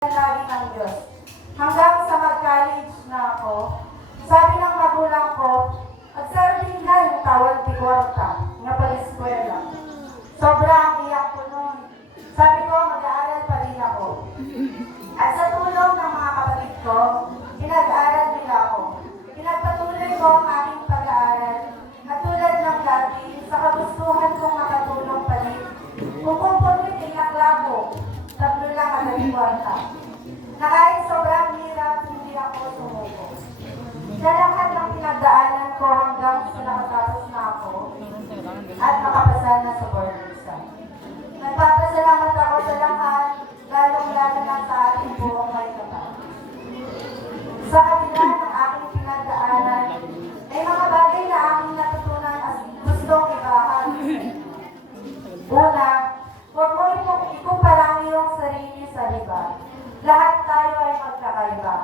lagi ng Diyos. Hanggang sa mag-college na ako, sabi ng magulang ko, at sa ringan, tawag ti kwarta, nga pag-eskwela. Sobrang iyak ko noon. Sabi ko, mag-aaral pa rin ako. At sa tulong ng mga kapatid ko, pinag-aaral nila ako. Pinagpatuloy ko ang aking pag-aaral, at tulad ng dati, sa kagustuhan kong makatulong pa rin. Kung kumpuni, tinakla ko, tatlo lang ang nagkwarta. Na kahit sobrang hirap, hindi ako sumuko. Sa lahat ng pinagdaanan ko hanggang sa nakatapos na ako at nakapasa na sa board exam. Nagpapasalamat ako sa lahat, lalong-lalo na sa ating buong may kapal. Sa kabila ng aking pinagdaanan, may mga bagay na aking natutunan at gustong ibahagi. Una, huwag mo ikumpara ang iyong sarili sa iba. Lahat tayo ay magkakaiba.